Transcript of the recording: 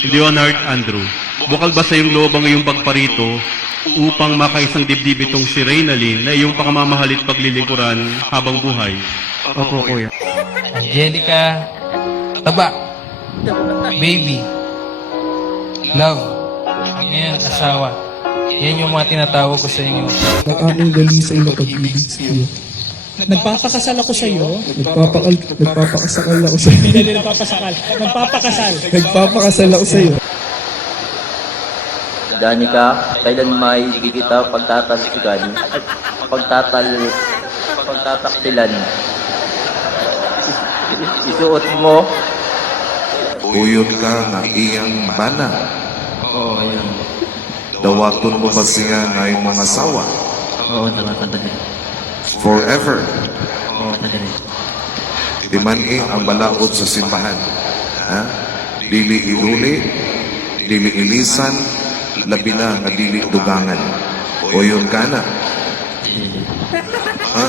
Leonard Andrew, bukal ba sa iyong loob ang iyong pagparito upang makaisang dibdib itong si Reynalyn na iyong pakamamahalit paglilingkuran habang buhay? Opo, kuya. Angelica, taba, baby, love, yan, asawa. Yan yung mga tinatawag ko sa inyo. Ang aking dalisay na pag-ibig sa iyo. Nagpapakasal ako sa iyo. Nagpapakasakal ako sa iyo. Hindi nagpapasakal. Nagpapakasal. Nagpapakasal ako sa iyo. Danica, kailan maibigay kita pagtatalsigan, pagtataktilan. Isuot mo. Uyon ka ng iyang bana. Oo, yun. Dawaton mo ba siya na iyong mga asawa? Oo, dawatan na din. Forever. Oo, dali. Di man ang balaod sa simbahan. Ha? Dili iruli, dili ilisan, labi na nga dili dugangan. Uyon ka na. Ha?